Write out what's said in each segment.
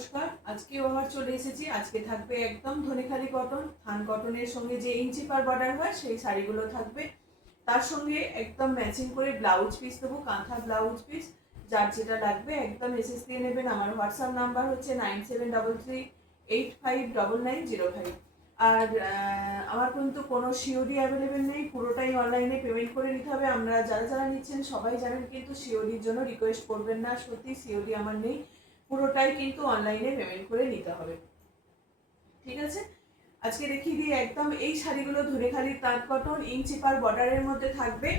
নমস্কার। আজকে আবার চলে এসেছি। আজকে থাকবে একদম ধনেখালি কটন, থান কটনের সঙ্গে যে ইঞ্চি পার বর্ডার হয় সেই শাড়িগুলো থাকবে। তার সঙ্গে একদম ম্যাচিং করে ব্লাউজ পিস দেবো, কাঁথা ব্লাউজ পিস। যার যেটা লাগবে একদম এসএস দিয়ে নেবেন। আমার হোয়াটসঅ্যাপ নাম্বার হচ্ছে 9733859905। আর আমার কিন্তু কোনো সিওডি অ্যাভেলেবেল নেই, পুরোটাই অনলাইনে পেমেন্ট করে নিতে হবে। আমরা যারা যারা নিচ্ছেন সবাই জানেন, কিন্তু সিওডির জন্য রিকোয়েস্ট করবেন না, সত্যি সিওডি আমার নেই, পুরোটাই কিন্তু অনলাইনে পেমেন্ট করে নিতে হবে। ঠিক আছে, আজকে দেখিয়ে দিই একদম এই শাড়িগুলো ধনেখালি তাঁত কটন ইঞ্চি পার বর্ডারের মধ্যে থাকবে।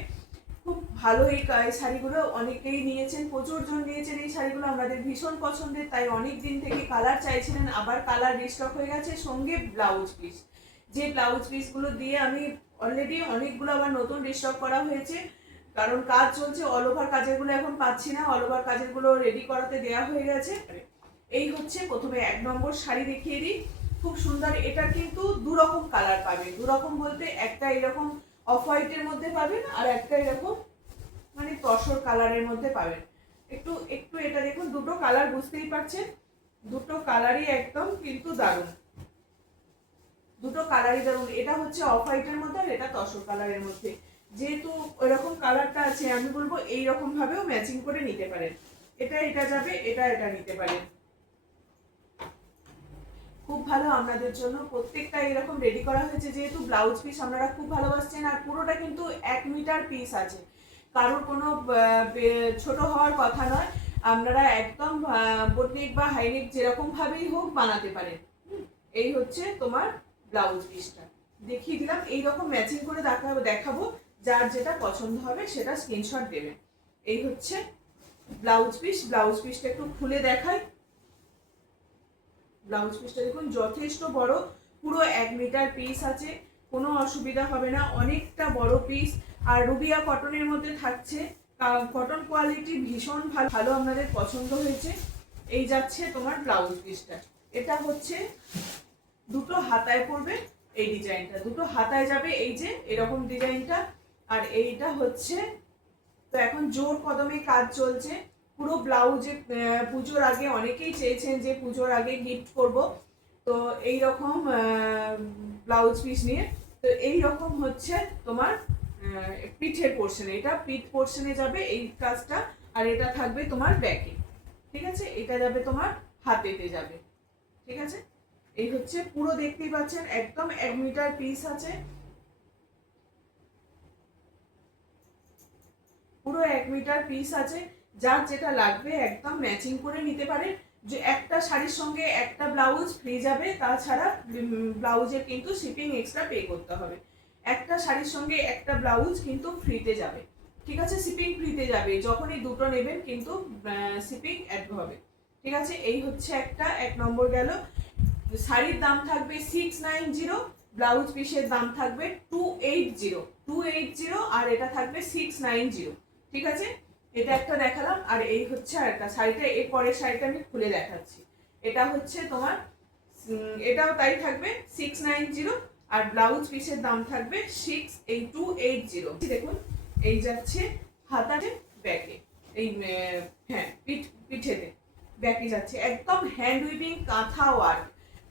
খুব ভালো এই শাড়িগুলো, অনেকেই নিয়েছেন, প্রচুর জন নিয়েছেন এই শাড়িগুলো, আমাদের ভীষণ পছন্দের। তাই অনেক দিন থেকে কালার চাইছিলেন, আবার কালার রিস্টক হয়ে গেছে, সঙ্গে ব্লাউজ পিস। যে ব্লাউজ পিসগুলো দিয়ে আমি অলরেডি অনেকগুলো আবার নতুন রিস্টক করা হয়েছে, কারণ কাজ চলছে। অল ওভার কাজেরগুলো এখন পাচ্ছি না, অল ওভার কাজেরগুলো রেডি করাতে দেওয়া হয়ে গেছে। এই হচ্ছে প্রথমে 1 নম্বর শাড়ি দেখিয়ে দিই, খুব সুন্দর। এটা কিন্তু দু রকম কালার পাবে, দু রকম বলতে একটা এরকম অফ হোয়াইটের মধ্যে পাবেন, আর একটা এরকম মানে তসর কালারের মধ্যে পাবেন। একটু একটু এটা দেখুন, দুটো কালার বুঝতেই পারছেন, দুটো কালারই একদম কিন্তু দারুণ, দুটো কালারই দারুণ। এটা হচ্ছে অফ হোয়াইটের মধ্যে আর এটা তসর কালারের মধ্যে। যেহেতু ওইরকম কালারটা আছে, আমি বলবো এইরকম ভাবেও ম্যাচিং করে নিতে পারেন। এটা এটা যাবে, এটা এটা নিতে পারেন, খুব ভালো আপনাদের জন্য। প্রত্যেকটা এরকম রেডি করা হয়েছে, যেহেতু ব্লাউজ পিস আপনারা খুব ভালোবাসছেন। আর পুরোটা কিন্তু 1 মিটার পিস আছে, কারোর কোনো ছোট হওয়ার কথা নয়। আপনারা একদম বোটনেক বা হাইনেক যেরকম ভাবেই হোক বানাতে পারেন। এই হচ্ছে তোমার ব্লাউজ পিসটা দেখিয়ে দিলাম, এইরকম ম্যাচিং করে দেখাবো। যার যেটা পছন্দ হবে সেটা স্ক্রিনশট দেবেন। এই হচ্ছে ব্লাউজ পিস। ব্লাউজ পিসটা একটু খুলে দেখাই। ব্লাউজ পিসটা দেখুন যথেষ্ট বড়, পুরো 1 মিটার পিস আছে, কোনো অসুবিধা হবে না, অনেকটা বড় পিস। আর রুবিয়া কটনের মধ্যে থাকছে, কটন কোয়ালিটি ভীষণ ভালো ভালো, আপনাদের পছন্দ হয়েছে। এই যাচ্ছে তোমার ব্লাউজ পিসটা। এটা হচ্ছে দুটো হাতায় পড়বে এই ডিজাইনটা, দুটো হাতায় যাবে এই যে এরকম ডিজাইনটা। আর এইটা হচ্ছে, তো এখন জোর কদমে কাজ চলছে পুরো ব্লাউজে। পুজোর আগে অনেকেই চেয়েছেন যে পুজোর আগে গিফট করব, তো এই রকম ব্লাউজ পিস নিয়ে। তো এই রকম হচ্ছে তোমার পিঠের পোর্শনে, এটা পিঠ পোর্শনে যাবে এই কাজটা। আর এটা থাকবে তোমার ব্যাকে, ঠিক আছে, এটা যাবে তোমার হাতেতে যাবে, ঠিক আছে। এই হচ্ছে পুরো, দেখতেই পাচ্ছেন একদম 1 মিটার পিস আছে, পুরো 1 মিটার পিস আছে। যার যেটা লাগবে একদম ম্যাচিং করে নিতে পারেন। যে একটা শাড়ির সঙ্গে একটা ব্লাউজ ফ্রি যাবে, তাছাড়া ব্লাউজের কিন্তু শিপিং এক্সট্রা পে করতে হবে। একটা শাড়ির সঙ্গে একটা ব্লাউজ কিন্তু ফ্রিতে যাবে, ঠিক আছে, শিপিং ফ্রিতে যাবে। যখনই দুটো নেবেন কিন্তু শিপিং অ্যাড হবে, ঠিক আছে। এই হচ্ছে একটা 1 নম্বর গেল। শাড়ির দাম থাকবে 690, ব্লাউজ পিসের দাম থাকবে 280, আর এটা থাকবে 690, ঠিক আছে। এটা একটা দেখালাম। আর এই হচ্ছে আরেকটা শাড়িটা, এর পরের শাড়িটা আমি খুলে দেখাচ্ছি। এটা হচ্ছে তোমার এটাও তাই থাকবে 690, আর ব্লাউজ পিসের দাম থাকবে 280। দেখুন এই যাচ্ছে হাতাতে ব্যাকে, এই হ্যাঁ পিঠেতে ব্যাকে যাচ্ছে, একদম হ্যান্ড উইভিং কাঁথা ওয়ার্ক।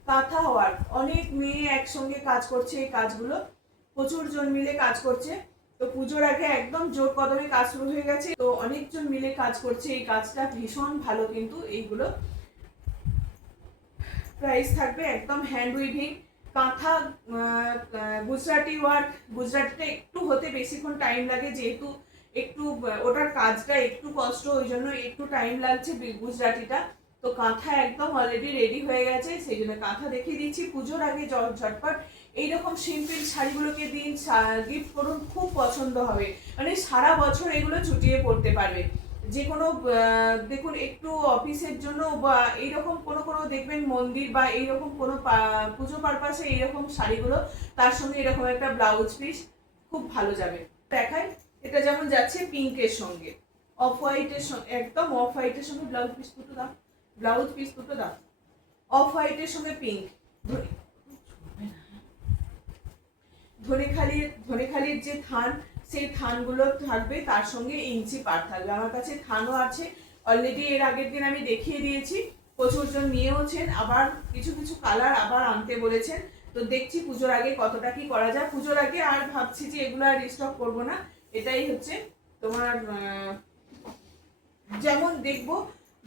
কাঁথা ওয়ার্ক, অনেক মেয়ে একসঙ্গে কাজ করছে এই কাজগুলো, প্রচুর জন মিলে কাজ করছে। তো পুজোর আগে একদম জোর কদমে কাজ শুরু হয়ে গেছে, তো অনেকজন মিলে কাজ করছে এই কাজটা, ভীষণ ভালো কিন্তু এইগুলো। প্রাইস থাকবে একদম হ্যান্ড উইভিং কাঁথা গুজরাটি ওয়ার্ক। গুজরাটিটা একটু হতে বেশিক্ষণ টাইম লাগে, যেহেতু একটু ওটার কাজটা একটু কষ্ট, ওই জন্য একটু টাইম লাগছে গুজরাটিটা। তো কাঁথা একদম অলরেডি রেডি হয়ে গেছে, সেই জন্য কাঁথা দেখিয়ে দিচ্ছি। পুজোর আগে ঝটপট এইরকম সিম্পল শাড়িগুলোকে দিন, গিফট করুন, খুব পছন্দ হবে। মানে সারা বছর এগুলো চুটিয়ে পড়তে পারবে। যে কোনো দেখুন একটু অফিসের জন্য বা এইরকম কোনো কোনো দেখবেন মন্দির বা এইরকম কোনো পুজো পারপাসে এইরকম শাড়িগুলো, তার সঙ্গে এরকম একটা ব্লাউজ পিস খুব ভালো যাবে। দেখাই, এটা যেমন যাচ্ছে পিঙ্কের সঙ্গে, অফ হোয়াইটের সঙ্গে, একদম অফ হোয়াইটের সঙ্গে ব্লাউজ পিস দুটো দাও, ব্লাউজ পিস দুটো দাও, অফ হোয়াইটের সঙ্গে পিঙ্ক। ধনেখালির যে থান, সেই থানগুলো থাকবে, তার সঙ্গে ইঞ্চি পার থাকবে। আমার কাছে থানও আছে অলরেডি, এর আগের দিন আমি দেখিয়ে দিয়েছি। প্রচুরজন নিয়েওছেন, আবার কিছু কিছু কালার আবার আনতে বলেছেন। তো দেখছি পুজোর আগে কতটা কি করা যায়। পুজোর আগে আর ভাবছি যে এগুলো আর রিস্টক করবো না। এটাই হচ্ছে তোমার যেমন দেখবো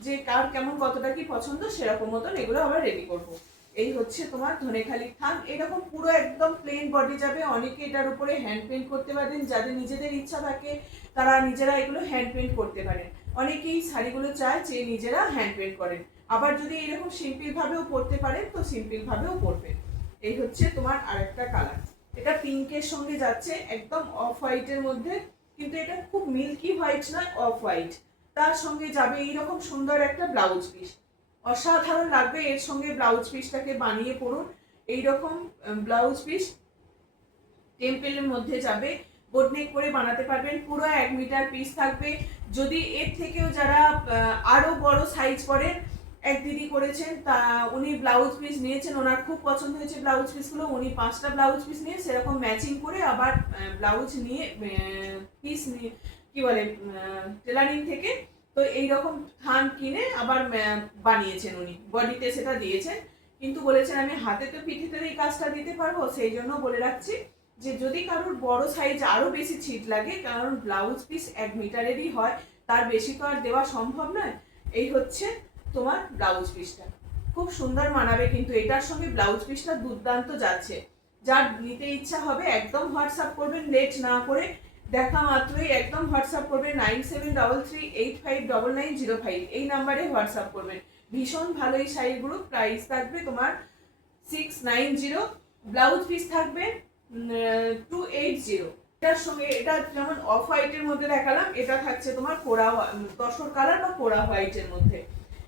যে কার কেমন কতটা কি পছন্দ সেরকম মতন এগুলো আবার রেডি করব। এই হচ্ছে তোমার ধনেখালির থান। এরকম পুরো একদম প্লেন বডি যাবে। অনেকে এটার উপরে হ্যান্ড পেন্ট করতে পারেন, যাদের নিজেদের ইচ্ছা থাকে তারা নিজেরা এগুলো হ্যান্ড পেন্ট করতে পারেন। অনেকেই শাড়িগুলো চায় যে নিজেরা হ্যান্ড পেন্ট করেন। আবার যদি এরকম সিম্পল ভাবেও পরতে পারেন তো সিম্পল ভাবেও পরবে। এই হচ্ছে তোমার আরেকটা কালার। এটা পিঙ্কের সঙ্গে যাচ্ছে, একদম অফ হোয়াইটের মধ্যে, কিন্তু এটা খুব মিল্কি হোয়াইট নয়, অফ হোয়াইট। তার সঙ্গে যাবে এইরকম সুন্দর একটা ব্লাউজ পিস। অসাধারণ লাগবে এর সঙ্গে ব্লাউজ পিসটাকে বানিয়ে পরুন। এইরকম ব্লাউজ পিস টেম্পেলের মধ্যে যাবে, বোটনেক করে বানাতে পারবেন। পুরো 1 মিটার পিস থাকবে। যদি এর থেকেও যারা আরো বড় সাইজ করেন, এক দিদি করেছেন, তা উনি ব্লাউজ পিস নিয়েছেন, ওনার খুব পছন্দ হয়েছে ব্লাউজ পিসগুলো। উনি 5টা ব্লাউজ পিস নিয়ে সেরকম ম্যাচিং করে আবার ব্লাউজ নিয়ে পিস নিয়ে কি বলে টেলারিং থেকে তো এইরকম থান কিনে আবার বানিয়েছেন উনি, বডিতে সেটা দিয়েছেন। কিন্তু বলেছেন আমি হাতে তো পিঠিতে এই কাজটা দিতে পারবো, সেই জন্য বলে রাখছি যে যদি কারোর বড় সাইজ আরো বেশি ছিট লাগে, কারণ ব্লাউজ পিস 1 মিটারেরই হয়, তার বেশি তো আর দেওয়া সম্ভব নয়। এই হচ্ছে তোমার ব্লাউজ পিসটা, খুব সুন্দর মানাবে কিন্তু এটার সঙ্গে ব্লাউজ পিসটা দুর্দান্ত যাচ্ছে। যার নিতে ইচ্ছা হবে একদম হোয়াটসঅ্যাপ করবেন, লেট না করে, দেখা মাত্রই একদম হোয়াটসঅ্যাপ করবেন 9733859905 এই নাম্বারে হোয়াটসঅ্যাপ করবেন। ভীষণ ভালো এই শাড়িগুলো। প্রাইস থাকবে তোমার 690, ব্লাউজ পিস থাকবে 280। এটার সঙ্গে এটা যেমন অফ হোয়াইটের মধ্যে দেখালাম, এটা থাকছে তোমার কোরা তসর কালার বা কোরা হোয়াইটের মধ্যে।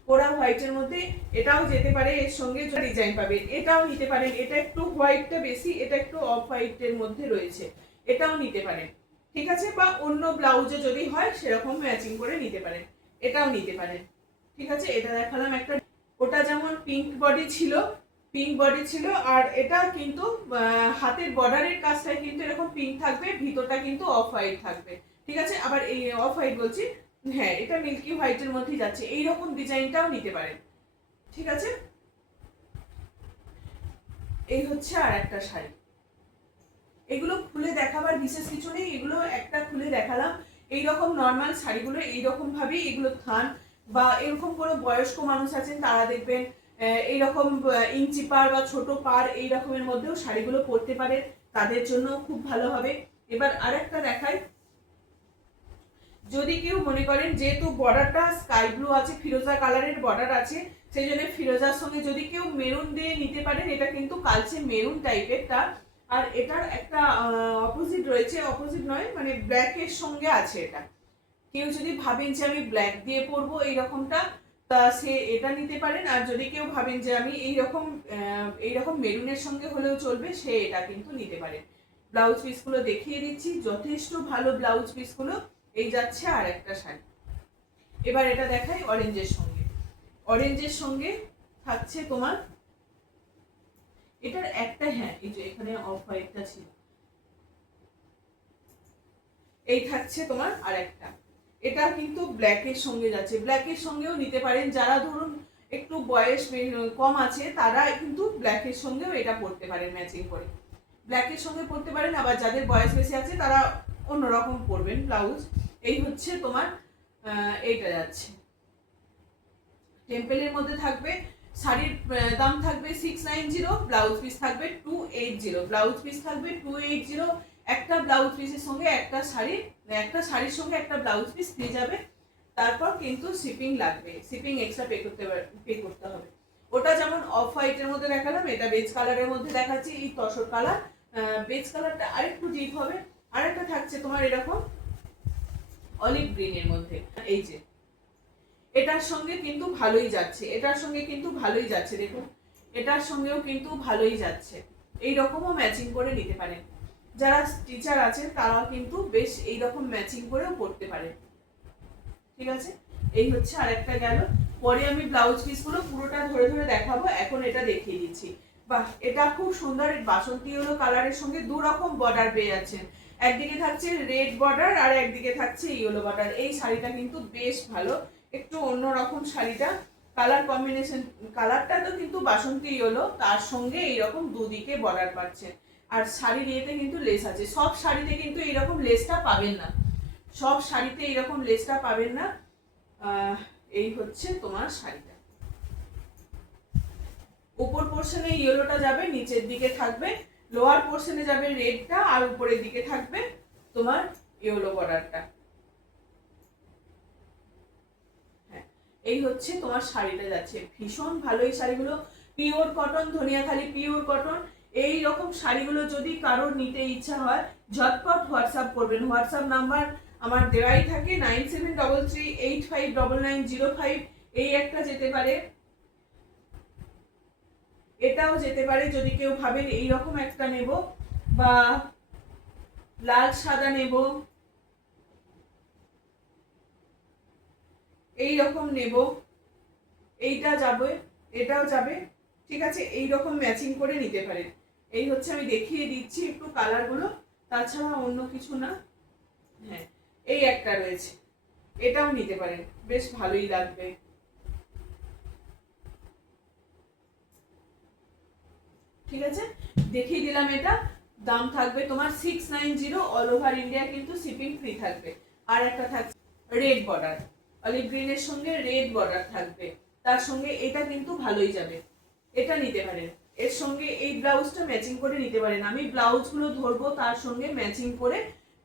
কোরা হোয়াইটের মধ্যে এটাও যেতে পারে, এর সঙ্গে ডিজাইন পাবেন, এটাও নিতে পারেন। এটা একটু হোয়াইটটা বেশি, এটা একটু অফ হোয়াইটের মধ্যে রয়েছে, এটাও নিতে পারেন, ঠিক আছে। বা অন্য ব্লাউজে যদি হয় সেরকম ম্যাচিং করে নিতে পারেন, এটাও নিতে পারেন, ঠিক আছে। এটা দেখালাম একটা, ওটা যেমন পিঙ্ক বডি ছিল, আর এটা কিন্তু হাতের বর্ডারের কাজটাই কিন্তু এরকম পিঙ্ক থাকবে, ভিতরটা কিন্তু অফ হোয়াইট থাকবে, ঠিক আছে। আবার এই অফ হোয়াইট বলছি, হ্যাঁ এটা মিল্কি হোয়াইটের মধ্যেই যাচ্ছে। এইরকম ডিজাইনটাও নিতে পারেন, ঠিক আছে। এই হচ্ছে আর একটা শাড়ি। এগুলো খুলে দেখাবার বিশেষ কিছু নেই, এগুলো একটা খুলে দেখালাম। এইরকম নর্মাল শাড়িগুলো এইরকম ভাবেই এগুলো থান, বা এরকম কোনো বয়স্ক মানুষ আছেন তারা দেখবেন এইরকম ইঞ্চি পার বা ছোট পার এই রকমের মধ্যেও শাড়িগুলো পরতে পারে, তাদের জন্য খুব ভালো হবে। এবার আরেকটা দেখাই, যদি কেউ মনে করেন যেহেতু বর্ডারটা স্কাই ব্লু আছে, ফিরোজা কালারের বর্ডার আছে, সেই জন্য ফিরোজার সঙ্গে যদি কেউ মেরুন দিয়ে নিতে পারেন, এটা কিন্তু কালচে মেরুন টাইপেরটা। আর এটার একটা অপোজিট রয়েছে, অপোজিট নয় মানে ব্ল্যাকের সঙ্গে আছে এটা। কেউ যদি ভাবেন যে আমি ব্ল্যাক দিয়ে পরবো এইরকমটা, তা সে এটা নিতে পারেন। আর যদি কেউ ভাবেন যে আমি এইরকম মেরুনের সঙ্গে হলেও চলবে, সে এটা কিন্তু নিতে পারেন। ব্লাউজ পিসগুলো দেখিয়ে দিচ্ছি, যথেষ্ট ভালো ব্লাউজ পিসগুলো। এই যাচ্ছে আর একটা শাড়ি। এবার এটা দেখাই অরেঞ্জের সঙ্গে থাকছে তোমার এটার একটা, হ্যাঁ এই যে এখানে অফ হোয়াইটটা ছিল, এই থাকছে তোমার আর একটা। এটা কিন্তু ব্ল্যাকের সঙ্গে যাচ্ছে, ব্ল্যাকের সঙ্গেও নিতে পারেন। যারা ধরুন একটু বয়স কম আছে তারা কিন্তু ব্ল্যাকের সঙ্গেও এটা পরতে পারেন, ম্যাচিং করে ব্ল্যাকের সঙ্গে পরতে পারেন। আবার যাদের বয়স বেশি আছে তারা অন্যরকম পরবেন ব্লাউজ। এই হচ্ছে তোমার এইটা যাচ্ছে, টেম্পেলের মধ্যে থাকবে। শাড়ির দাম থাকবে 690, ব্লাউজ পিস থাকবে 280, ব্লাউজ পিস থাকবে 280। একটা ব্লাউজ পিসের সঙ্গে একটা শাড়ির সঙ্গে একটা ব্লাউজ পিস পেয়ে যাবে। তারপর কিন্তু শিপিং লাগবে, শিপিং এক্সট্রা পে করতে হবে। ওটা যেমন অফ হোয়াইটের মধ্যে দেখালাম, এটা বেজ কালারের মধ্যে দেখাচ্ছি, এই তসর কালার। বেজ কালারটা আরেকটু ডিপ হবে। আরেকটা থাকছে তোমার এরকম অলিভ গ্রিনের মধ্যে, এই যে এটার সঙ্গে কিন্তু ভালোই যাচ্ছে, দেখুন এটার সঙ্গেও কিন্তু ভালোই যাচ্ছে। এইরকমও ম্যাচিং করে নিতে পারেন। যারা টিচার আছেন তারা কিন্তু বেশ এইরকম ম্যাচিং করেও পড়তে পারেন, ঠিক আছে। এই হচ্ছে আরেকটা গেল। পরে আমি ব্লাউজ পিসগুলো পুরোটা ধরে ধরে দেখাবো, এখন এটা দেখিয়ে দিচ্ছি। বাহ, এটা খুব সুন্দর বাসন্তী ইয়েলো কালারের সঙ্গে দু রকম বর্ডার পেয়ে যাচ্ছেন। একদিকে থাকছে রেড বর্ডার আর একদিকে থাকছে ইয়েলো বর্ডার। এই শাড়িটা কিন্তু বেশ ভালো, একটু অন্যরকম শাড়িটা। কালার কম্বিনেশন, কালারটা তো কিন্তু বাসন্তী ইয়েলো, তার সঙ্গে এইরকম দুদিকে বর্ডার পাচ্ছে। আর শাড়ির ইয়েতে কিন্তু লেস আছে, সব শাড়িতে কিন্তু এইরকম লেসটা পাবেন না, সব শাড়িতে এইরকম লেসটা পাবেন না। এই হচ্ছে তোমার শাড়িটা। উপর পোর্শনে ইয়েলোটা যাবে, নিচের দিকে থাকবে লোয়ার পোর্শনে যাবে রেডটা, আর উপরের দিকে থাকবে তোমার ইয়েলো বর্ডারটা। হ্যাঁ, এই হচ্ছে তোমার শাড়িটা যাচ্ছে, ভীষণ ভালো এই শাড়িগুলো, pure cotton, Dhaniakhali pure cotton. এই রকম শাড়িগুলো যদি কারোর নিতে ইচ্ছা হয় ঝটপট হোয়াটসঅ্যাপ করবেন, হোয়াটসঅ্যাপ নাম্বার আমার দেওয়াই থাকে 9733859905। এই একটা যেতে পারে, এটাও যেতে পারে যদি কেউ ভাবেন এইরকম একটা নেব বা লাল সাদা নেব, এই রকম নেব, এইটা যাবে, এটাও যাবে, ঠিক আছে, এই রকম ম্যাচিং করে নিতে পারেন। এই হচ্ছে, আমি দেখিয়ে দিচ্ছি একটু কালারগুলো, তাছাড়া অন্য কিছু না। হ্যাঁ, এই একটা রয়েছে, এটাও নিতে পারেন, বেশ ভালোই লাগবে। ঠিক আছে, দেখিয়ে দিলাম। এটা দাম থাকবে তোমার 690, অল ওভার ইন্ডিয়া কিন্তু শিপিং ফ্রি থাকবে। আর একটা থাকছে রেড বর্ডার, অলিভ গ্রিনের সঙ্গে রেড বর্ডার থাকবে, তার সঙ্গে এটা কিন্তু ভালোই যাবে, এটা নিতে পারেন। এর সঙ্গে এই ব্লাউজটা ম্যাচিং করে নিতে পারেন, আমি ব্লাউজগুলো ধরবো তার সঙ্গে ম্যাচিং করে,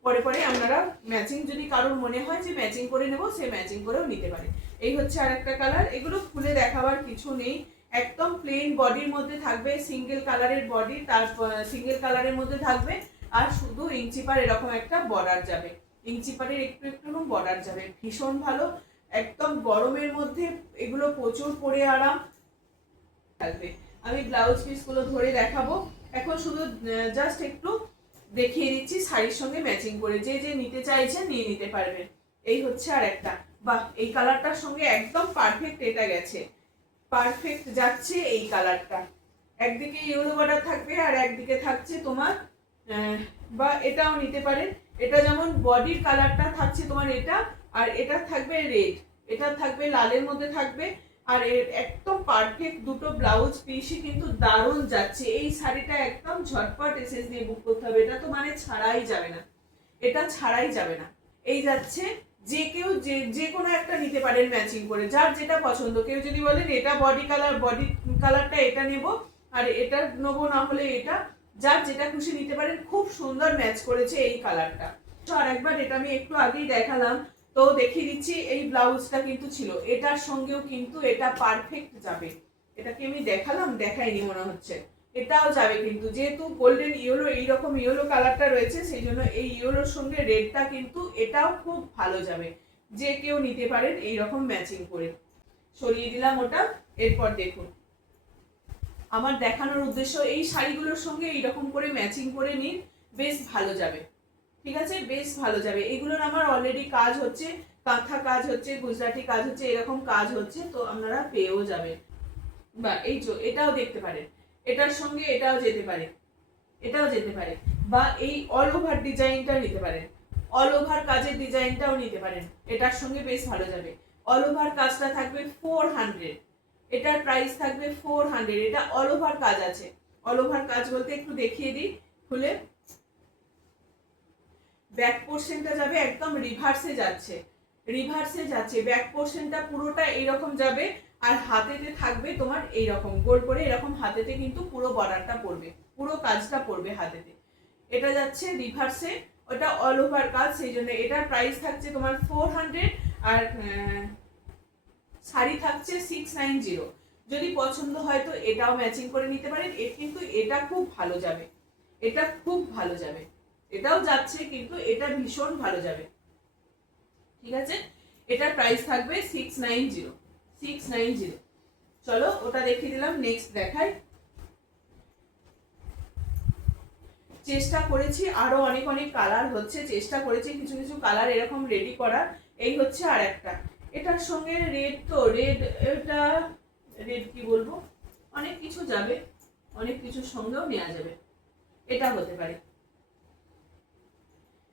পরে পরে আপনারা ম্যাচিং যদি কারোর মনে হয় যে ম্যাচিং করে নেব, সে ম্যাচিং করেও নিতে পারে। এই হচ্ছে আরেকটা কালার, এগুলো খুলে দেখাবার কিছু নেই, একদম প্লেন বডির মধ্যে থাকবে, সিঙ্গেল কালারের বডি, তার সিঙ্গেল কালারের মধ্যে থাকবে, আর শুধু ইঞ্চি পার এরকম একটা বর্ডার যাবে, ইঞ্চি পারের একটু একটু বর্ডার যাবে, ভীষণ ভালো। একদম গরমের মধ্যে এগুলো প্রচুর পরে আরাম থাকবে। আমি ব্লাউজ পিসগুলো ধরে দেখাবো এখন, শুধু জাস্ট একটু দেখিয়ে দিচ্ছি শাড়ির সঙ্গে ম্যাচিং করে, যে যে নিতে চাইছেন নিয়ে নিতে পারবেন। এই হচ্ছে আর একটা, বাহ, এই কালারটার সঙ্গে একদম পারফেক্ট এটা গেছে, পারফেক্ট যাচ্ছে এই কালারটা। একদিকে ইয়েলো বর্ডার থাকবে আর একদিকে থাকছে তোমার বা এটাও নিতে পারেন, এটা যেমন বডির কালারটা থাকছে তোমার এটা, আর এটা থাকবে রেড, এটা থাকবে লালের মধ্যে থাকবে, আর একদম পারফেক্ট দুটো ব্লাউজ পিসই কিন্তু দারুণ যাচ্ছে। এই শাড়িটা একদম ঝটপট এসএস দিয়ে বুক করতে হবে, এটা তো মানে ছাড়াই যাবে না, এটা ছাড়াই যাবে না। এই যাচ্ছে, যে কেউ যে কোনো একটা নিতে পারেন ম্যাচিং করে, যার যেটা পছন্দ। কেউ যদি বলেন এটা বডি কালার, বডি কালারটা এটা নেব আর এটা নেবো, না হলে এটা, যার যেটা খুশি নিতে পারেন, খুব সুন্দর ম্যাচ করেছে এই কালারটা। তো আরেকবার এটা আমি একটু আগেই দেখালাম, তো দেখিয়ে দিচ্ছি, এই ব্লাউজটা কিন্তু ছিল, এটার সঙ্গেও কিন্তু এটা পারফেক্ট যাবে। এটাকে আমি দেখালাম, দেখাইনি মনে হচ্ছে, এটাও যাবে কিন্তু, যেহেতু গোল্ডেন ইয়েলো এইরকম ইয়েলো কালারটা রয়েছে, সেই জন্য এই ইয়েলোর সঙ্গে রেডটা কিন্তু এটাও খুব ভালো যাবে, যে কেউ নিতে পারেন এইরকম ম্যাচিং করে। সরিয়ে দিলাম ওটা। এরপর দেখুন, আমার দেখানোর উদ্দেশ্য এই শাড়িগুলোর সঙ্গে এইরকম করে ম্যাচিং করে নিন, বেশ ভালো যাবে, ঠিক আছে, বেশ ভালো যাবে। এগুলোর আমার অলরেডি কাজ হচ্ছে, কাঁথা কাজ হচ্ছে, গুজরাটি কাজ হচ্ছে, এরকম কাজ হচ্ছে, তো আপনারা পেয়েও যাবেন। বা এই যে এটাও দেখতে পারেন, এটার সঙ্গে এটাও যেতে পারে, এটাও যেতে পারে, বা এই অল ওভার ডিজাইনটা নিতে পারেন, অল ওভার কাজের ডিজাইনটাও নিতে পারেন, এটার সঙ্গে বেশ ভালো যাবে। অল ওভার কাজটা থাকবে 400, এটার প্রাইস থাকবে 400, এটা অল ওভার কাজ আছে। অল ওভার কাজ বলতে একটু দেখিয়ে দিই খুলে, ব্যাক পোর্শনটা যাবে একদম রিভার্সে যাচ্ছে, রিভার্সে যাচ্ছে, ব্যাক পোর্শনটা পুরোটা এইরকম যাবে, আর হাতেতে থাকবে তোমার এইরকম গোল করে, এরকম হাতেতে কিন্তু পুরো বর্ডারটা পড়বে, পুরো কাজটা পড়বে হাতেতে। এটা যাচ্ছে রিভার্সে, ওটা অল ওভার কাজ, সেই জন্য এটার প্রাইস থাকছে তোমার 400, আর শাড়ি থাকছে 690। যদি পছন্দ হয় তো এটাও ম্যাচিং করে নিতে পারেন, কিন্তু এটা খুব ভালো যাবে, এটা খুব ভালো যাবে, এটাও যাচ্ছে কিন্তু এটা ভীষণ ভালো যাবে, ঠিক আছে। এটার প্রাইস থাকবে 690। চলো ওটা দেখিয়ে দিলাম, নেক্সট দেখাই। চেষ্টা করেছি আরো অনেক অনেক কালার হচ্ছে, চেষ্টা করেছি কিছু কিছু কালার এরকম রেডি করার। এই হচ্ছে আর একটা, এটার সঙ্গে রেড, তো রেড, এটা রেড কি বলবো, অনেক কিছু যাবে, অনেক কিছুর সঙ্গেও নেওয়া যাবে। এটা হতে পারে,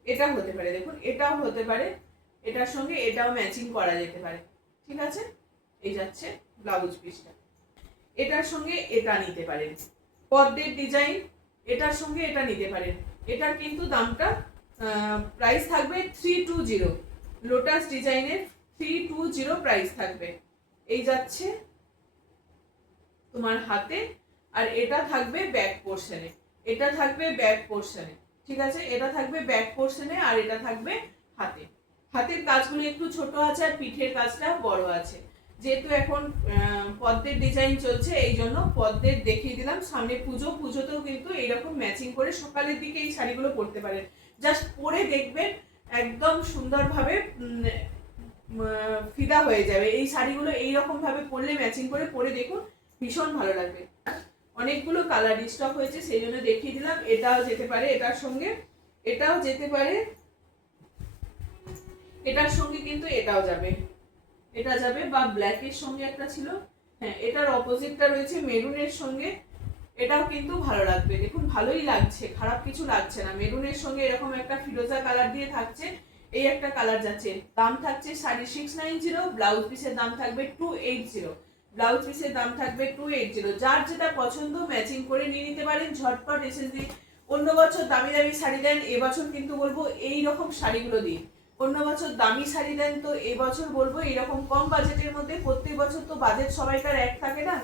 এটা হতে পারে, দেখুন এটাও হতে পারে, এটার সঙ্গে এটাও ম্যাচিং করা যেতে পারে, ঠিক আছে। এই যাচ্ছে, ব্লাউজ পিসটা। এটার সঙ্গে এটা নিতে পারেন, পদ্মের ডিজাইন, এটার সঙ্গে এটা নিতে পারেন। এটার কিন্তু দামটা প্রাইস থাকবে 320, লোটাস ডিজাইনের 320 প্রাইস থাকবে। এই যাচ্ছে তোমার হাতে, আর এটা থাকবে ব্যাক পোর্শনে, এটা থাকবে ব্যাক পোর্শনে, ঠিক আছে? এটা থাকবে ব্যাক পোর্শনে আর এটা থাকবে হাতে। হাতের কাজগুলো একটু ছোট আছে আর পিঠের কাজটা বড় আছে। যেহেতু এখন পদ্মের ডিজাইন চলছে এই জন্য পদ্মের দেখিয়ে দিলাম। সামনে পুজো, পুজোতেও কিন্তু এইরকম ম্যাচিং করে সকালের দিকে এই শাড়িগুলো পরতে পারেন। জাস্ট পরে দেখবেন একদম সুন্দরভাবে ফিদা হয়ে যাবে এই শাড়িগুলো। এইরকম ভাবে পরলে, ম্যাচিং করে পরে দেখুন, ভীষণ ভালো লাগবে। অনেকগুলো কালার স্টক হয়েছে সেই জন্য দেখিয়ে দিলাম। এটাও যেতে পারে এটার সঙ্গে, এটাও যেতে পারে এটার সঙ্গে, কিন্তু এটাও যাবে, এটা যাবে। বা ব্ল্যাকের সঙ্গে একটা ছিল, হ্যাঁ এটার অপোজিটটা রয়েছে মেরুনের সঙ্গে, এটাও কিন্তু ভালো লাগবে। দেখুন ভালোই লাগছে, খারাপ কিছু লাগছে না। মেরুনের সঙ্গে এরকম একটা ফিরোজা কালার দিয়ে থাকছে, এই একটা কালার যাচ্ছে। দাম থাকছে 690, ব্লাউজ পিসের দাম থাকবে 280, ব্লাউজ পিসের দাম থাকবে 280। যার যেটা পছন্দ ম্যাচিং করে নিয়ে নিতে পারেন ঝটপট এসএসডি। অন্য বছর দামি দামি শাড়ি দেন, এবছর কিন্তু বলবো এই রকম শাড়িগুলো দিন। অন্য বছর দামি শাড়ি দেন, তো এবছর বলবো এরকম কম বাজেটের মধ্যে। প্রত্যেক বছর তো বাজেট সবাইকার এক থাকে না,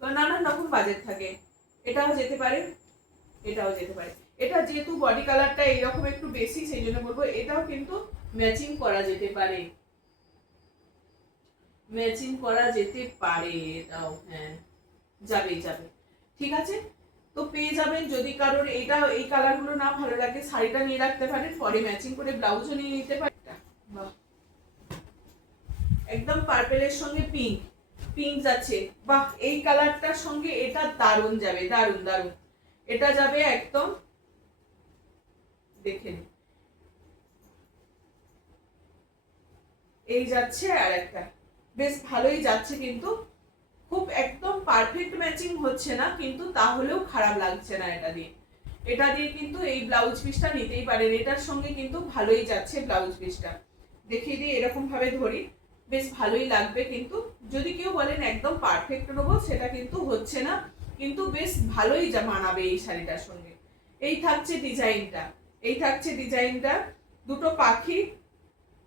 তো নানান রকম বাজেট থাকে। এটাও যেতে পারে, এটাও যেতে পারে। এটা যেহেতু বডি কালারটা এইরকম একটু বেশি সেই জন্য বলবো এটাও কিন্তু ম্যাচিং করা যেতে পারে, ম্যাচিং করা যেতে পারে এটাও, হ্যাঁ যাবে যাবে, ঠিক আছে? তো পেয়ে যাবেন। যদি কারোর এটা এই কালারগুলো না ভালো লাগে শাড়িটা নিয়ে রাখতে পারেন, পরে ম্যাচিং করে ব্লাউজও নিয়ে নিতে পারেন। একদম পার্পেলের সঙ্গে পিঙ্ক, পিঙ্ক যাচ্ছে, বাহ এই কালারটার সঙ্গে এটা দারুণ যাবে, দারুণ দারুণ। এটা যাবে একদম, দেখে নিন এই যাচ্ছে। আর একটা বেশ ভালোই যাচ্ছে, কিন্তু খুব একদম পারফেক্ট ম্যাচিং হচ্ছে না, কিন্তু তাহলেও খারাপ লাগছে না এটা দিয়ে। এটা দিয়ে কিন্তু এই ব্লাউজ পিসটা নিতেই পারেন, এটার সঙ্গে কিন্তু ভালোই যাচ্ছে ব্লাউজ পিসটা। দেখিয়ে দিয়ে এরকম ভাবে ধরি, বেশ ভালোই লাগবে। কিন্তু যদি কেউ বলেন একদম পারফেক্ট নেবো, সেটা কিন্তু হচ্ছে না, কিন্তু বেশ ভালোই মানাবে এই শাড়িটার সঙ্গে। এই থাকছে ডিজাইনটা, এই থাকছে ডিজাইনটা। দুটো পাখি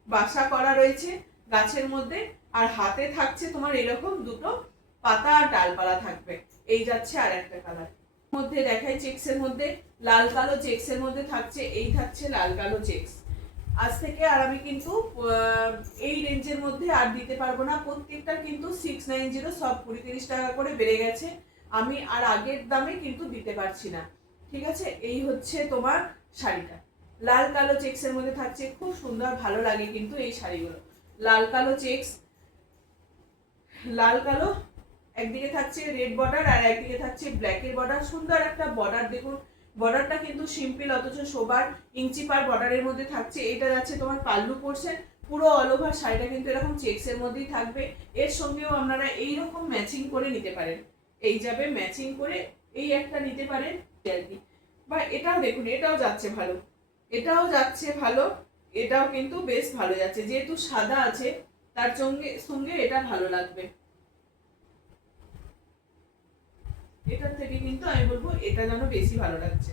বাসা করা রয়েছে গাছের মধ্যে, আর হাতে থাকছে তোমার এরকম দুটো পাতা আর ডালপালা থাকবে। এই যাচ্ছে আর একটা কালার মধ্যে দেখাই, চেক্সের মধ্যে লাল কালো চেক্সের মধ্যে থাকছে, এই থাকছে লাল কালো চেক্স। আজ থেকে আর আমি কিন্তু এই রেঞ্জের মধ্যে আর দিতে পারবো না। প্রত্যেকটা কিন্তু 690, সব 20-30 টাকা করে বেড়ে গেছে। আমি আর আগের দামে কিন্তু দিতে পারছি না, ঠিক আছে? এই হচ্ছে তোমার শাড়িটা, লাল কালো চেক্সের মধ্যে থাকছে, খুব সুন্দর ভালো লাগে কিন্তু এই শাড়িগুলো। লাল কালো চেক্স, লাল কালো, একদিকে থাকছে রেড বর্ডার আর একদিকে থাকছে ব্ল্যাকের বর্ডার। সুন্দর একটা বর্ডার, দেখুন বর্ডারটা কিন্তু সিম্পল অথচ সোবার, ইঞ্চি পার বর্ডারের মধ্যে থাকছে। এটা যাচ্ছে তোমার পাল্লু পোরশন, পুরো অল ওভার শাড়িটা কিন্তু এরকম চেক্সের মধ্যেই থাকবে। এর সঙ্গেও আপনারা এইরকম ম্যাচিং করে নিতে পারেন, এই যাবে ম্যাচিং করে, এই একটা নিতে পারেন আর কি। বা এটাও দেখুন, এটাও যাচ্ছে ভালো, এটাও যাচ্ছে ভালো, এটাও কিন্তু বেশ ভালো যাচ্ছে। যেহেতু সাদা আছে তার সঙ্গে সঙ্গে এটা ভালো লাগবে। এটার থেকে কিন্তু আমি বলবো এটা যেন বেশি ভালো লাগছে,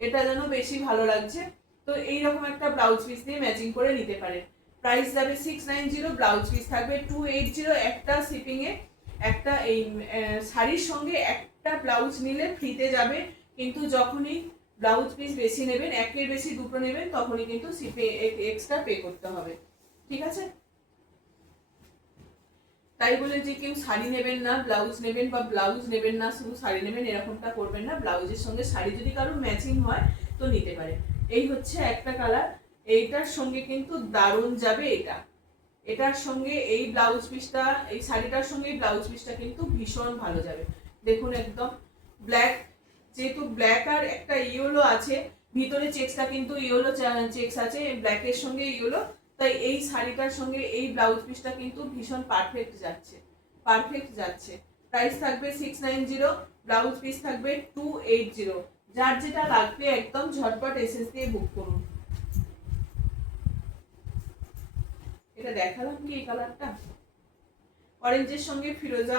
এটা যেন বেশি ভালো লাগছে। তো এইরকম একটা ব্লাউজ পিস দিয়ে ম্যাচিং করে নিতে পারেন। প্রাইস যাবে 690, ব্লাউজ পিস থাকবে 280। একটা শিপিং এ একটা এই শাড়ির সঙ্গে একটা ব্লাউজ নিলে ফ্রিতে যাবে, কিন্তু যখনই ব্লাউজ পিস বেশি নেবেন, একের বেশি দুটো নেবেন, তখনই কিন্তু এক্সট্রা পে করতে হবে, ঠিক আছে? তাই বলে যে কেউ শাড়ি নেবেন না ব্লাউজ নেবেন, বা ব্লাউজ নেবেন না শুধু শাড়ি নেবেন, এরকমটা করবেন না। ব্লাউজের সঙ্গে শাড়ি যদি কারোর ম্যাচিং হয় তো নিতে পারে। এই হচ্ছে একটা কালার, এইটার সঙ্গে কিন্তু দারুণ যাবে এটা। এটার সঙ্গে এই ব্লাউজ পিসটা, এই শাড়িটার সঙ্গে এই ব্লাউজ পিসটা কিন্তু ভীষণ ভালো যাবে। দেখুন একদম ব্ল্যাক, যেহেতু ব্ল্যাক আর একটা ইয়েলো আছে ভিতরে, চেক্সটা কিন্তু ইয়েলো চেক্স আছে ব্ল্যাকের সঙ্গে ইয়েলো, তাই এই শাড়িটার সঙ্গে এই ব্লাউজ পিসটা কিন্তু ভীষণ পারফেক্ট যাচ্ছে, পারফেক্ট যাচ্ছে। প্রাইস থাকবে 690, ব্লাউজ পিস থাকবে 280। যার যেটা লাগবে একদম ঝটপট এসএস দিয়ে বুক করুন। এটা দেখালাম কি এই কালারটা, অরেঞ্জের সঙ্গে ফিরোজা,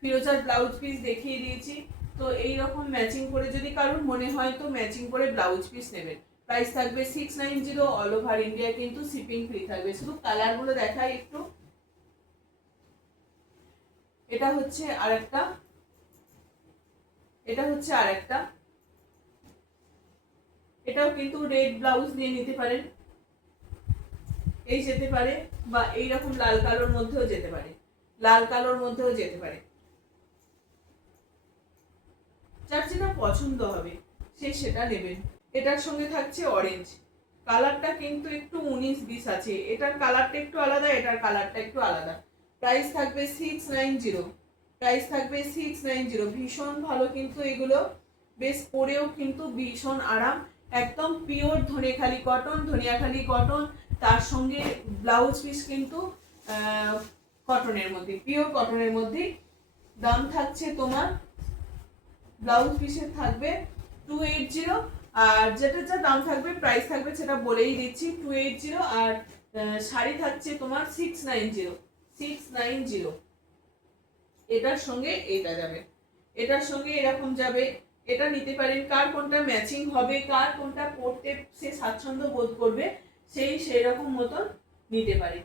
ফিরোজার ব্লাউজ পিস দেখিয়ে দিয়েছি। তো এই রকম ম্যাচিং করে যদি কারোর মনে হয় তো ম্যাচিং করে ব্লাউজ পিস নেবেন। প্রাইস থাকবে 690, অল ওভার ইন্ডিয়া কিন্তু শিপিং ফ্রি থাকবে। শুধু কালারগুলো দেখাই একটু। এটা হচ্ছে আরেকটা, এটা হচ্ছে আরেকটা, এটাও কিন্তু রেড ব্লাউজ দিয়ে নিতে পারেন, এই যেতে পারে, বা এইরকম লাল কালোর মধ্যেও যেতে পারে, লাল কালোর মধ্যেও যেতে পারে, যার যেটা পছন্দ হবে সে সেটা নেবেন। এটার সঙ্গে থাকছে অরেঞ্জ, কালারটা কিন্তু একটু 19-20 আছে, এটার কালারটা একটু আলাদা, এটার কালারটা একটু আলাদা। প্রাইস থাকবে 690, প্রাইস থাকবে 690। ভীষণ ভালো কিন্তু এগুলো, বেশ পরেও কিন্তু ভীষণ আরাম, একদম pure Dhanekhali cotton, Dhaniakhali cotton, তার সঙ্গে ব্লাউজ পিস কিন্তু কটনের মধ্যে, পিওর কটনের মধ্যে। দাম থাকছে তোমার, ব্লাউজ পিসের থাকবে 280, আর যেটা যা দাম থাকবে প্রাইস থাকবে সেটা বলেই দিচ্ছি, 280। আর শাড়ি থাকছে তোমার 690। এটার সঙ্গে এটা যাবে, এটার সঙ্গে এরকম যাবে, এটা নিতে পারেন। কার কোনটা ম্যাচিং হবে, কার কোনটা পরতে সে স্বাচ্ছন্দ্য বোধ করবে, সেই রকম মতন নিতে পারে,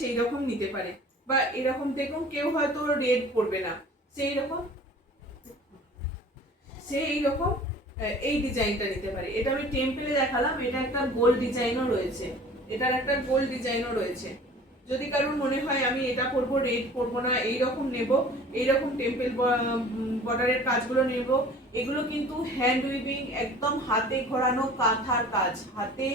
সেই রকম নিতে পারে। বা এরকম দেখুন, কেউ হয়তো রেড পরবে না, সেই রকম এই ডিজাইনটা নিতে পারে। এটা আমি টেম্পলে দেখালাম, এটা একটা গোল্ড ডিজাইনও রয়েছে, এটার একটা গোল্ড ডিজাইনও রয়েছে। যদি কারোর মনে হয় আমি এটা পরবো, রেড পরবো না, এইরকম নেব, এইরকম টেম্পল বর্ডারের কাজগুলো নেব, এগুলো কিন্তু হ্যান্ড উইভিং, একদম হাতে ঘোরানো কাঁথার কাজ, হাতে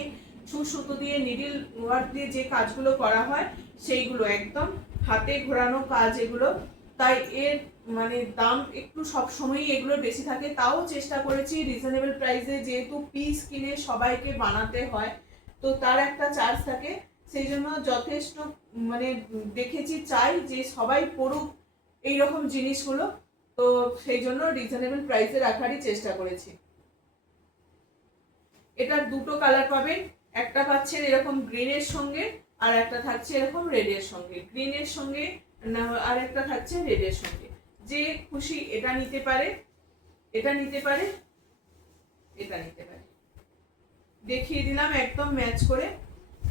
সুতো দিয়ে নিডিল ওয়ার্ক দিয়ে যে কাজগুলো করা হয় সেইগুলো একদম হাতে ঘোরানো কাজ এগুলো। তাই এর মানে দাম একটু সব সময়ই এগুলো বেশি থাকে, তাও চেষ্টা করেছি রিজনেবল প্রাইসে, যেহেতু পিস কিনে সবাইকে বানাতে হয় তো তার একটা চার্জ থাকে, সেই জন্য যথেষ্ট মানে দেখেছি, চাই যে সবাই পড়ুক এইরকম জিনিসগুলো, তো সেই জন্য রিজনেবল প্রাইসে রাখারই চেষ্টা করেছি। এটার দুটো কালার পাবেন, একটা পাচ্ছেন এরকম গ্রিনের সঙ্গে, আর একটা থাকছে এরকম রেডের সঙ্গে, গ্রিনের সঙ্গে আর একটা থাকছে রেডের সঙ্গে। যে খুশি এটা নিতে পারে, এটা নিতে পারে, এটা নিতে পারে, দেখিয়ে দিলাম একদম ম্যাচ করে।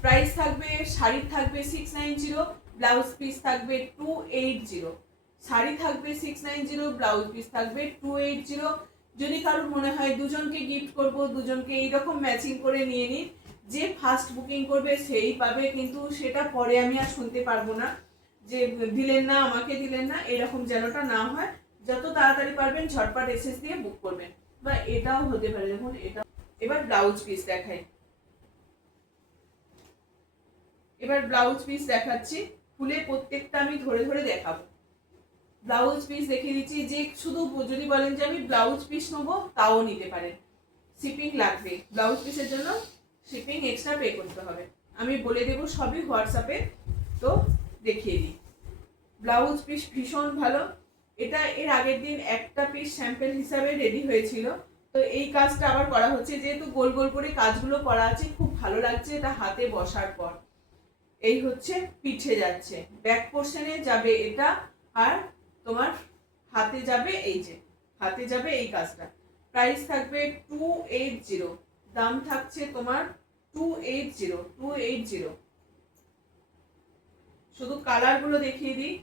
প্রাইস থাকবে, শাড়ি থাকবে 690, ব্লাউজ পিস থাকবে 280। শাড়ি থাকবে 690, ব্লাউজ পিস থাকবে 280। যদি কারোর মনে হয় দুজনকে গিফট করব, দুজনকে এইরকম ম্যাচিং করে নিয়ে নিন, যে ফার্স্ট বুকিং করবে সেই পাবে, কিন্তু সেটা পরে আমি আর শুনতে পারবো না যে দিলেন না, আমাকে দিলেন না, এরকম যেনটা না হয়। যত তাড়াতাড়ি পারবেন ঝটপট এসএস দিয়ে বুক করবেন। বা এটাও হতে পারে, দেখুন এটা। এবার ব্লাউজ পিস দেখাই, এবার ব্লাউজ পিস দেখাচ্ছি, খুলে প্রত্যেকটা আমি ধরে ধরে দেখাবো। ব্লাউজ পিস দেখিয়ে দিচ্ছি, যে শুধু যদি বলেন যে আমি ব্লাউজ পিস নেবো তাও নিতে পারেন, শিপিং লাগবে, ব্লাউজ পিসের জন্য শিপিং এক্সট্রা পে করতে হবে, আমি বলে দেবো সবই হোয়াটসঅ্যাপে। তো দেখিয়ে দিই, ব্লাউজ পিস ভীষণ ভালো। এটা এর আগের দিন একটা পিস স্যাম্পল হিসাবে রেডি হয়েছিল, তো এই কাজটা আবার করা হচ্ছে, যেহেতু গোল গোল করে কাজগুলো করা আছে, খুব ভালো লাগছে এটা হাতে বসার পর। এই হচ্ছে পিঠে যাচ্ছে, ব্যাক পোর্শনে যাবে এটা, আর তোমার হাতে যাবে এই যে, হাতে যাবে এই কাজটা। প্রাইস থাকবে 280, দাম থাকছে তোমার 280। শুধু কালারগুলো দেখিয়ে দিই,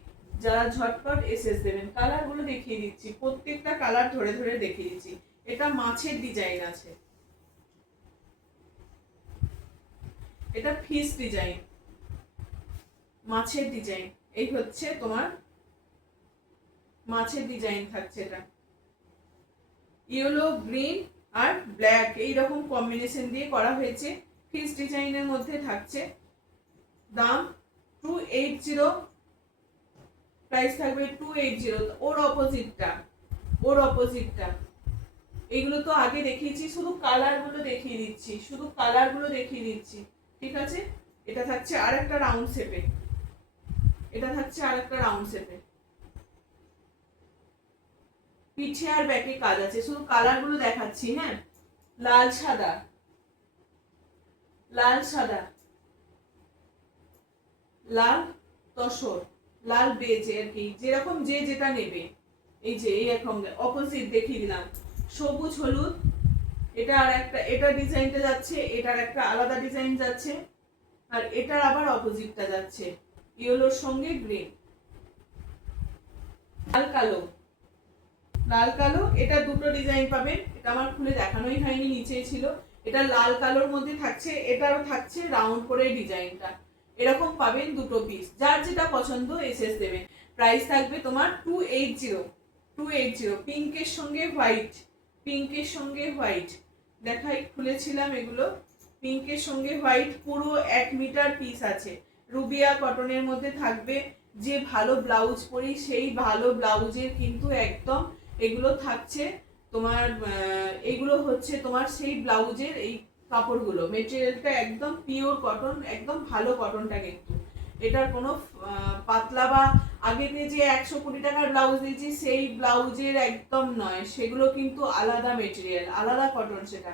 যারা ঝটপট এসএস দেবেন, কালারগুলো দেখিয়ে দিচ্ছি, প্রত্যেকটা কালার ধরে ধরে দেখিয়ে দিচ্ছি। এটা মাছের ডিজাইন আছে, এটা ফিশ ডিজাইন, মাছের ডিজাইন, এই হচ্ছে তোমার মাছের ডিজাইন থাকছে, এটা ইয়েলো, গ্রিন আর ব্ল্যাক এইরকম কম্বিনেশন দিয়ে করা হয়েছে, ফিশ ডিজাইনের মধ্যে থাকছে। দাম 280, প্রাইস থাকবে 280। ওর অপোজিটটা, ওর অপোজিটটা, এগুলো তো আগে দেখিয়েছি, শুধু কালারগুলো দেখিয়ে দিচ্ছি, শুধু কালারগুলো দেখিয়ে দিচ্ছি, ঠিক আছে। এটা থাকছে আর একটা রাউন্ড শেপে, এটা থাকছে আর একটা রাউন্ড শেপে, পিছে আর ব্যাকে কাজ আছে, শুধু কালারগুলো দেখাচ্ছি। হ্যাঁ, লাল সাদা, লাল সাদা, লাল তসর, লাল বেজ আর কি, যেরকম যে যেটা নেবে। এই যে এই এখন অপোজিট দেখিয়ে দিলাম, সবুজ হলুদ, এটা আর একটা, এটা ডিজাইনটা যাচ্ছে, এটার একটা আলাদা ডিজাইন যাচ্ছে, আর এটার আবার অপোজিটটা যাচ্ছে ইয়েলোর সঙ্গে গ্রিন। লাল কালো, লাল কালো, এটা দুটো ডিজাইন পাবেন। এটা আমার খুলে দেখানোই হয়নি, নিচেই ছিল। এটা লাল কালোর মধ্যে থাকছে, এটাও থাকছে রাউন্ড করে ডিজাইনটা। এরকম পাবেন দুটো পিস, যার যেটা পছন্দ এসএস দেবেন। প্রাইস থাকবে তোমার 280, 280। পিঙ্কের সঙ্গে হোয়াইট, পিঙ্কের সঙ্গে হোয়াইট দেখাই, খুলেছিলাম এগুলো। পিঙ্কের সঙ্গে হোয়াইট, পুরো 1 মিটার পিস আছে। রুবিয়া কটনের মধ্যে থাকবে। যে ভালো ব্লাউজ পরি সেই ভালো ব্লাউজের কিন্তু একদম এগুলো থাকছে তোমার, এগুলো হচ্ছে তোমার সেই ব্লাউজের এই কাপড়গুলো, মেটেরিয়ালটা একদম পিওর কটন, একদম ভালো কটনটা কিন্তু। এটার কোনো পাতলা বা আগেতে যে 120 টাকার ব্লাউজ দিয়েছি সেই ব্লাউজের একদম নয়, সেগুলো কিন্তু আলাদা মেটেরিয়াল, আলাদা কটন সেটা।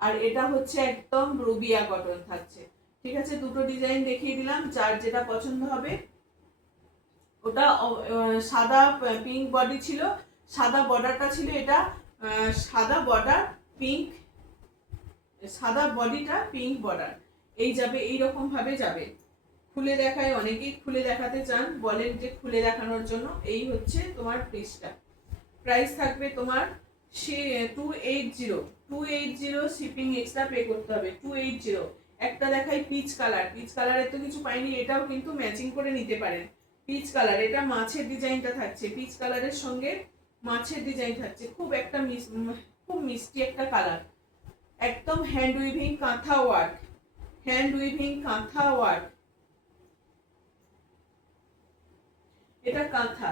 আর এটা হচ্ছে একদম রুবিয়া কটন থাকছে। ঠিক আছে, দুটো ডিজাইন দেখিয়ে দিলাম, যার যেটা পছন্দ হবে। ওটা সাদা পিঙ্ক বডি ছিল, সাদা বর্ডারটা ছিল, এটা সাদা বর্ডার পিঙ্ক, সাদা বডিটা পিঙ্ক বর্ডার। এই যাবে, এই রকম ভাবে যাবে। খুলে দেখায়, অনেকেই খুলে দেখাতে চান, বলেন যে খুলে দেখানোর জন্য। এই হচ্ছে তোমার পিসটা। প্রাইস থাকবে তোমার 280, 280। শিপিং এক্সট্রা পে করতে হবে, 280। একটা দেখাই পিচ কালার, পিচ কালারের তো কিছু পাইনি, এটাও কিন্তু ম্যাচিং করে নিতে পারেন। পিচ কালার, এটা মাছের ডিজাইনটা থাকছে, পিচ কালারের সঙ্গে মাছের ডিজাইন থাকছে। খুব একটা খুব মিষ্টি একটা কালার, একদম হ্যান্ড উইভিং কাঁথা ওয়ার্ক, হ্যান্ড উইভিং কাঁথা ওয়ার্ক। এটা কাঁথা,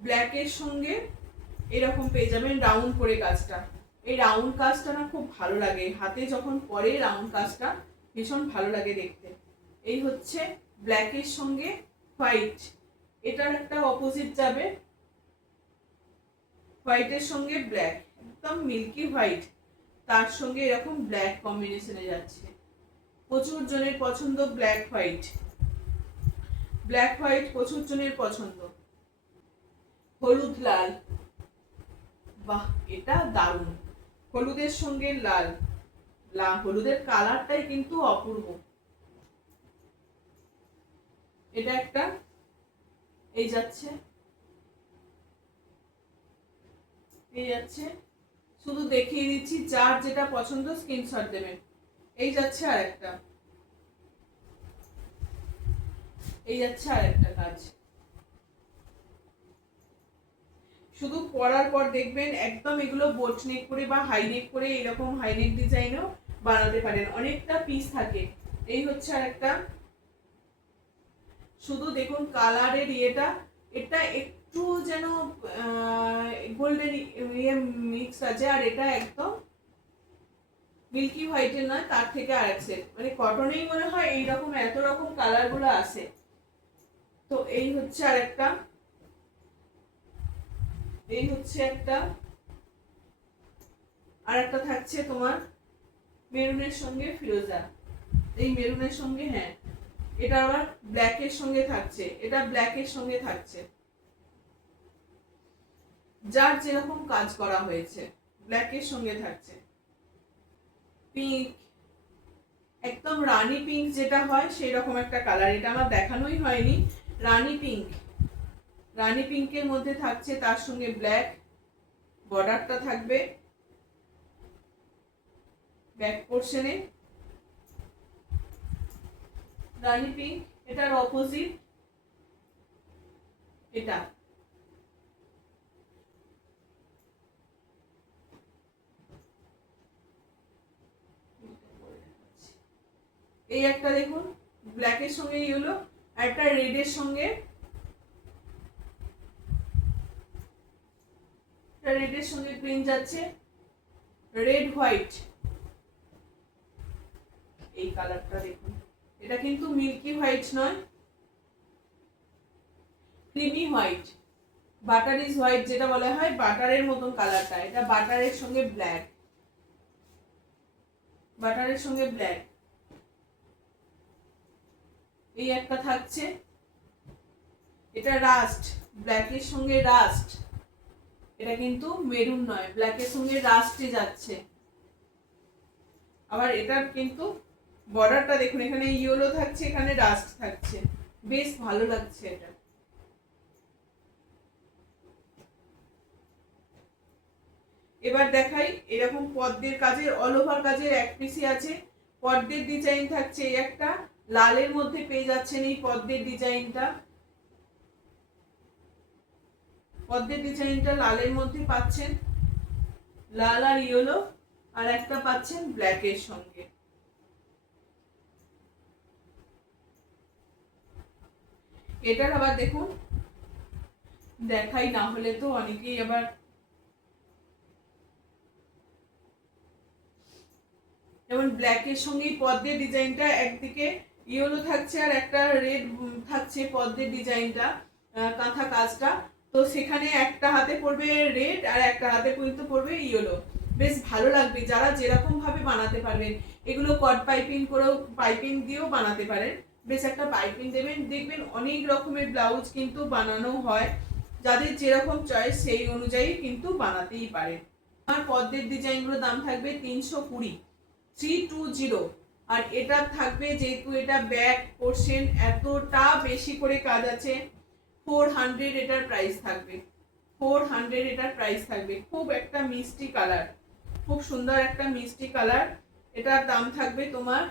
ব্ল্যাকের সঙ্গে এরকম পেয়ে যাবেন রাউন্ড করে কাজটা। এই রাউন্ড কাজটা না খুব ভালো লাগে, হাতে যখন পরে রাউন্ড কাজটা ভীষণ ভালো লাগে দেখতে। এই হচ্ছে ব্ল্যাকের সঙ্গে হোয়াইট, এটার একটা অপোজিট যাবে, হোয়াইটের সঙ্গে ব্ল্যাক, একদম মিল্কি হোয়াইট, তার সঙ্গে এরকম ব্ল্যাক কম্বিনেশনে যাচ্ছে। প্রচুর জনের পছন্দ ব্ল্যাক হোয়াইট, ব্ল্যাক হোয়াইট প্রচুর জনের পছন্দ। হলুদ লাল, বাহ এটা দারুণ, হলুদের সঙ্গে লাল, হলুদের কালারটাই কিন্তু অপূর্ব। এটা একটা, এই যাচ্ছে, এই যাচ্ছে, শুধু দেখিয়ে দিচ্ছি, যার যেটা পছন্দ স্ক্রিনশট দেবেন। এই যাচ্ছে আর একটা, এই যাচ্ছে আর একটা কাজ। শুধু পরার পর দেখবেন একদম এগুলো বোট নেক করে বা হাই নেক করে এরকম হাই নেক ডিজাইনও বানাতে পারেন, অনেকটা পিস থাকে। এই হচ্ছে আর একটা, শুধু দেখুন কালারের ইয়েটা, এটা একটু যেন গোল্ডেন ইয়ে মিক্স আছে, আর এটা একদম মিল্কি হোয়াইটের নয়, তার থেকে আর এক সেট, মানে কটনেই মনে হয় এইরকম এত রকম কালার গুলো আসে। তো এই হচ্ছে আর একটা, এই হচ্ছে একটা, আর একটা থাকছে তোমার মেরুনের সঙ্গে ফিরোজা, এই মেরুনের সঙ্গে, হ্যাঁ এটা আবার ব্ল্যাকের সঙ্গে থাকছে, এটা ব্ল্যাকের সঙ্গে থাকছে, যার যেরকম কাজ করা হয়েছে ব্ল্যাকের সঙ্গে থাকছে। পিঙ্ক, একদম রানী পিঙ্ক যেটা হয় সেই রকম একটা কালার, এটা আমার দেখানোই হয়নি। রানী পিঙ্ক, রানী পিঙ্কের মধ্যে থাকছে, তার সঙ্গে ব্ল্যাক বর্ডারটা থাকবে ব্যাক পোর্শনে। রানী পিঙ্ক, এটার অপোজিট এটা, এই একটা দেখুন ব্ল্যাকের সঙ্গে ইয়েলো, একটা রেডের সঙ্গে, রেডের সঙ্গে গ্রিন যাচ্ছে, রেড হোয়াইট, এই কালারটা দেখুন, এটা কিন্তু মিল্কি হোয়াইট নয়, creamy white, butter is white যেটা বলা হয়, বাটারের মতন কালারটা, এটা বাটারের সঙ্গে ব্ল্যাক, বাটারের সঙ্গে ব্ল্যাক। এই একটা থাকছে, এটা রাস্ট, ব্ল্যাকের সঙ্গে রাস্ট, এটা কিন্তু মেরুন নয়, ব্ল্যাকের সঙ্গে রাস্টে যাচ্ছে। আবার এটার কিন্তু বর্ডারটা দেখুন, এখানে ইয়েলো থাকছে, এখানে রাস্ট থাকছে, বেশ ভালো লাগছে এটা। এবার দেখাই, এরকম পদ্মের কাজের অল ওভার কাজের এক পিসি আছে, পদ্মের ডিজাইন থাকছে এই একটা, লালের মধ্যে পেয়ে যাচ্ছেন এই পদ্মের ডিজাইনটা, পদ্মের ডিজাইনটা লালের মধ্যে পাচ্ছেন, লাল আর ইয়েলো, আর একটা পাচ্ছেন ব্ল্যাকের সঙ্গে। এটার আবার দেখুন, দেখাই না হলে তো অনেকেই আবার, যেমন ব্ল্যাকের সঙ্গে পদ্মের ডিজাইনটা একদিকে ইয়েলো থাকছে আর একটা রেড থাকছে পদ্মের ডিজাইনটা, কাঁথা কাজটা, তো সেখানে একটা হাতে পড়বে রেড আর একটা হাতে কিন্তু পড়বে ইয়েলো, বেশ ভালো লাগবে। যারা যেরকম ভাবে বানাতে পারবেন, এগুলো কট পাইপিং করেও, পাইপিং দিয়েও বানাতে পারেন, বেশ একটা পাইপিং দেবেন, দেখবেন অনেক রকমের ব্লাউজ কিন্তু বানানো হয়, যাদের যেরকম চয়েস সেই অনুযায়ী কিন্তু বানাতেই পারে। আমার পদ্মের ডিজাইনগুলোর দাম থাকবে 320, 320, আর এটা থাকবে, যেহেতু এটা ব্যাক পোর্শন এতটা বেশি করে কাজ আছে, 400 এটার প্রাইস থাকবে, 400 এটার প্রাইস থাকবে। খুব একটা মিষ্টি কালার, খুব সুন্দর একটা মিষ্টি কালার, এটার দাম থাকবে তোমার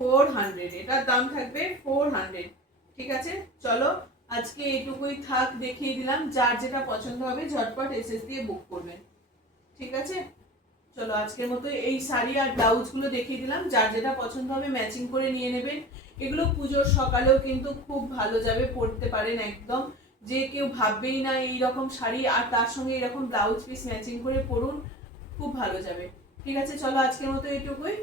400, এটার দাম থাকবে 400। ঠিক আছে, চলো আজকে এইটুকুই থাক, দেখিয়ে দিলাম, যার যেটা পছন্দ হবে ঝটপট এসএস দিয়ে বুক করবেন। ঠিক আছে, চলো আজকের মতো এই শাড়ি আর ব্লাউজগুলো দেখিয়ে দিলাম, যার যেটা পছন্দ হবে ম্যাচিং করে নিয়ে নেবেন। এগুলো পুজোর সকালেও কিন্তু খুব ভালো যাবে, পরতে পারেন একদম, যে কেউ ভাববেই না এই রকম শাড়ি আর তার সঙ্গে এরকম ব্লাউজ পিস ম্যাচিং করে পরুন, খুব ভালো যাবে। ঠিক আছে, চলো আজকের মতো এইটুকুই।